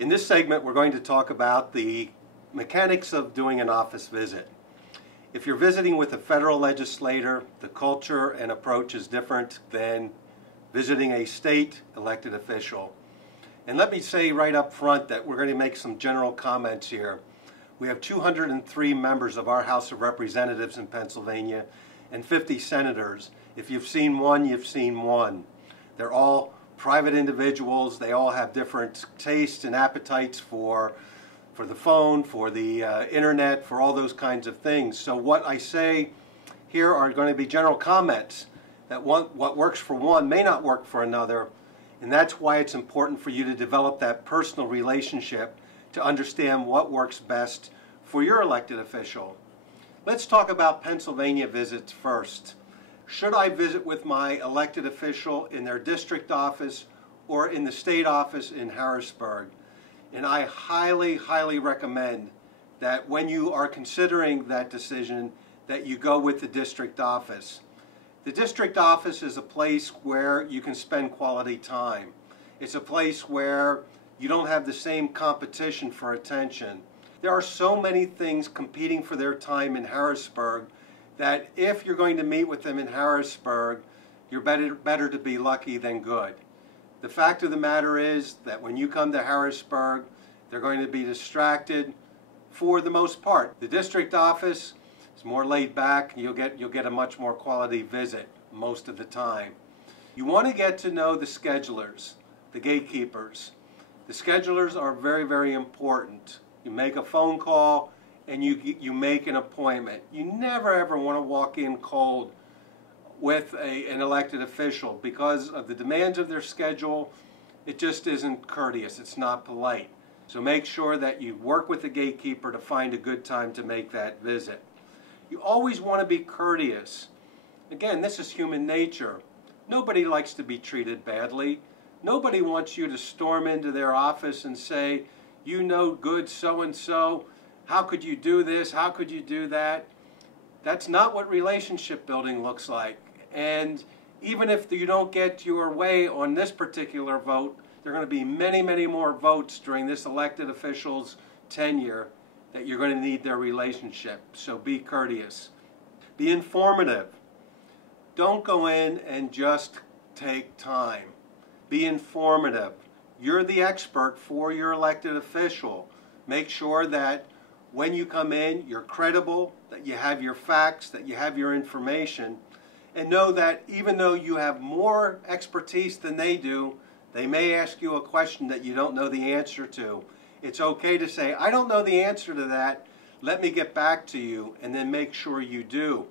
In this segment, we're going to talk about the mechanics of doing an office visit. If you're visiting with a federal legislator, the culture and approach is different than visiting a state elected official. And let me say right up front that we're going to make some general comments here. We have 203 members of our House of Representatives in Pennsylvania and 50 senators. If you've seen one, you've seen one. They're all private individuals. They all have different tastes and appetites for the phone, for the internet, for all those kinds of things. So what I say here are going to be general comments that what works for one may not work for another, and that's why it's important for you to develop that personal relationship to understand what works best for your elected official. Let's talk about Pennsylvania visits first. Should I visit with my elected official in their district office or in the state office in Harrisburg? And I highly, highly recommend that when you are considering that decision, that you go with the district office. The district office is a place where you can spend quality time. It's a place where you don't have the same competition for attention. There are so many things competing for their time in Harrisburg that if you're going to meet with them in Harrisburg, you're better to be lucky than good. The fact of the matter is that when you come to Harrisburg, they're going to be distracted for the most part. The district office is more laid back. You'll get a much more quality visit most of the time. You want to get to know the schedulers, the gatekeepers. The schedulers are very, very important. You make a phone call and you make an appointment. You never ever want to walk in cold with an elected official because of the demands of their schedule. It just isn't courteous. It's not polite. So make sure that you work with the gatekeeper to find a good time to make that visit. You always want to be courteous. Again, this is human nature. Nobody likes to be treated badly. Nobody wants you to storm into their office and say, "You know good so-and-so, how could you do this? How could you do that?" That's not what relationship building looks like. And even if you don't get your way on this particular vote, there are going to be many, many more votes during this elected official's tenure that you're going to need their relationship. So be courteous. Be informative. Don't go in and just take time. Be informative. You're the expert for your elected official. Make sure that when you come in, you're credible, that you have your facts, that you have your information, and know that even though you have more expertise than they do, they may ask you a question that you don't know the answer to. It's okay to say, "I don't know the answer to that. Let me get back to you," and then make sure you do.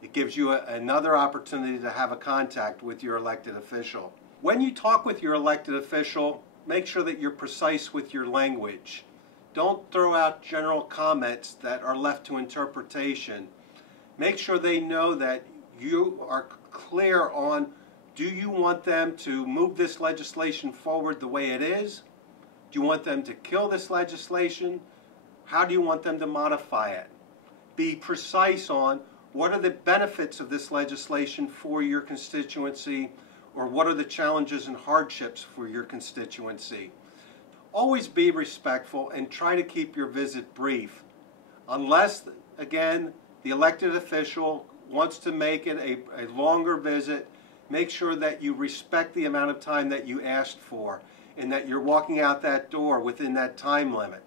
It gives you another opportunity to have a contact with your elected official. When you talk with your elected official, make sure that you're precise with your language. Don't throw out general comments that are left to interpretation. Make sure they know that you are clear on, do you want them to move this legislation forward the way it is? Do you want them to kill this legislation? How do you want them to modify it? Be precise on what are the benefits of this legislation for your constituency, or what are the challenges and hardships for your constituency. Always be respectful and try to keep your visit brief. Unless, again, the elected official wants to make it a longer visit, make sure that you respect the amount of time that you asked for and that you're walking out that door within that time limit.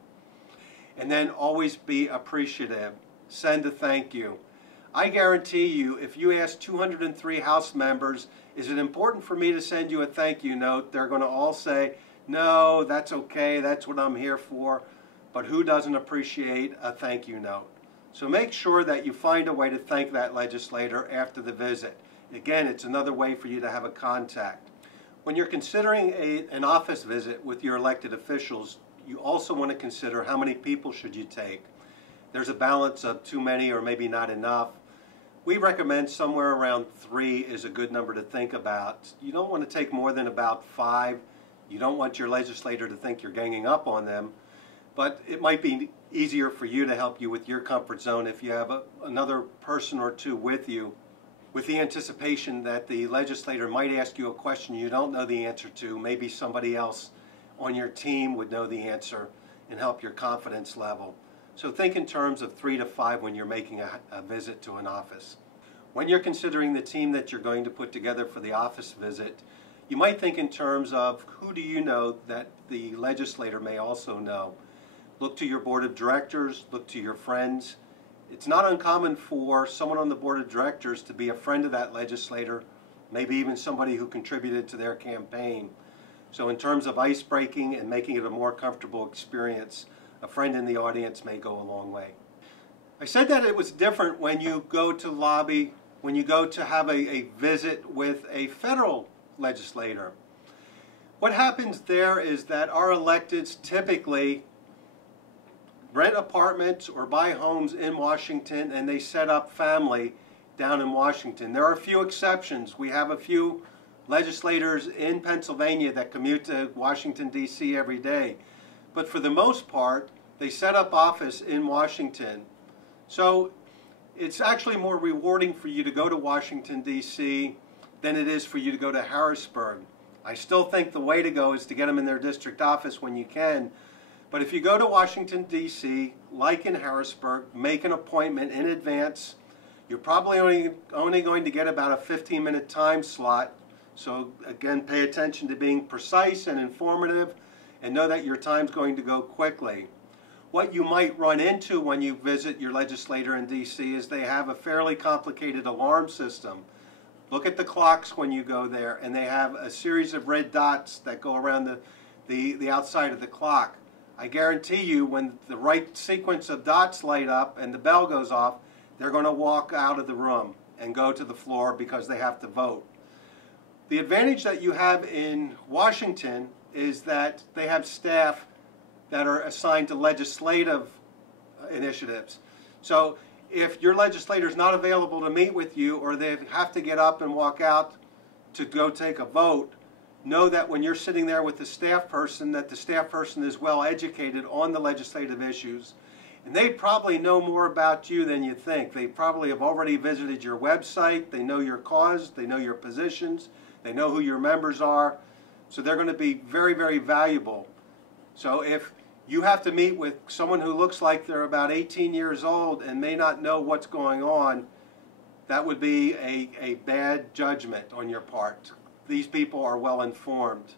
And then always be appreciative. Send a thank you. I guarantee you, if you ask 203 House members, is it important for me to send you a thank you note? They're going to all say, "No, that's okay, that's what I'm here for." But who doesn't appreciate a thank you note? So make sure that you find a way to thank that legislator after the visit. Again, it's another way for you to have a contact. When you're considering an office visit with your elected officials, you also want to consider how many people should you take. There's a balance of too many or maybe not enough. We recommend somewhere around 3 is a good number to think about. You don't want to take more than about 5. You don't want your legislator to think you're ganging up on them, but it might be easier for you to help you with your comfort zone if you have another person or two with you, with the anticipation that the legislator might ask you a question you don't know the answer to. Maybe somebody else on your team would know the answer and help your confidence level. So think in terms of 3 to 5 when you're making a visit to an office. When you're considering the team that you're going to put together for the office visit, you might think in terms of who do you know that the legislator may also know. Look to your board of directors, look to your friends. It's not uncommon for someone on the board of directors to be a friend of that legislator, maybe even somebody who contributed to their campaign. So in terms of ice breaking and making it a more comfortable experience, a friend in the audience may go a long way. I said that it was different when you go to lobby, when you go to have a visit with a federal legislator. What happens there is that our electeds typically rent apartments or buy homes in Washington, and they set up family down in Washington. There are a few exceptions. We have a few legislators in Pennsylvania that commute to Washington, D.C. every day. But for the most part, they set up office in Washington. So it's actually more rewarding for you to go to Washington, D.C. than it is for you to go to Harrisburg. I still think the way to go is to get them in their district office when you can. But if you go to Washington, D.C., like in Harrisburg, make an appointment in advance. You're probably only going to get about a 15-minute time slot. So again, pay attention to being precise and informative, and know that your time's going to go quickly. What you might run into when you visit your legislator in D.C. is they have a fairly complicated alarm system. Look at the clocks when you go there, and they have a series of red dots that go around the outside of the clock. I guarantee you when the right sequence of dots light up and the bell goes off, they're going to walk out of the room and go to the floor because they have to vote. The advantage that you have in Washington is that they have staff that are assigned to legislative initiatives. So if your legislator is not available to meet with you, or they have to get up and walk out to go take a vote, know that when you're sitting there with the staff person, that the staff person is well educated on the legislative issues. And they probably know more about you than you think. They probably have already visited your website. They know your cause. They know your positions. They know who your members are. So they're going to be very, very valuable. So if you have to meet with someone who looks like they're about 18 years old and may not know what's going on, that would be a bad judgment on your part. These people are well informed.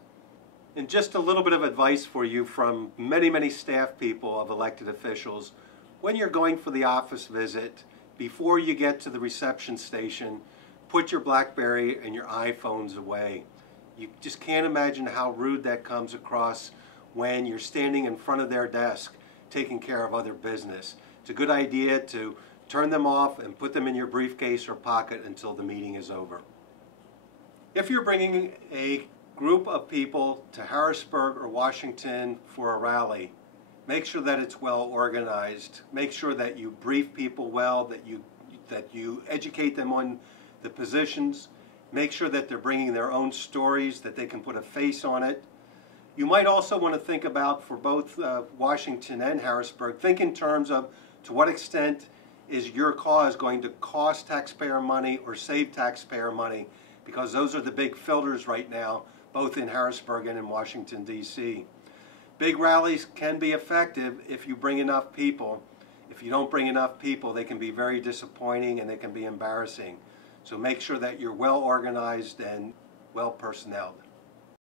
And just a little bit of advice for you from many, many staff people of elected officials. When you're going for the office visit, before you get to the reception station, put your BlackBerry and your iPhones away. You just can't imagine how rude that comes across when you're standing in front of their desk taking care of other business. It's a good idea to turn them off and put them in your briefcase or pocket until the meeting is over. If you're bringing a group of people to Harrisburg or Washington for a rally, make sure that it's well organized. Make sure that you brief people well, that you educate them on the positions. Make sure that they're bringing their own stories, that they can put a face on it. You might also want to think about, for both Washington and Harrisburg, think in terms of to what extent is your cause going to cost taxpayer money or save taxpayer money, because those are the big filters right now, both in Harrisburg and in Washington, D.C. Big rallies can be effective if you bring enough people. If you don't bring enough people, they can be very disappointing and they can be embarrassing. So make sure that you're well organized and well personneled.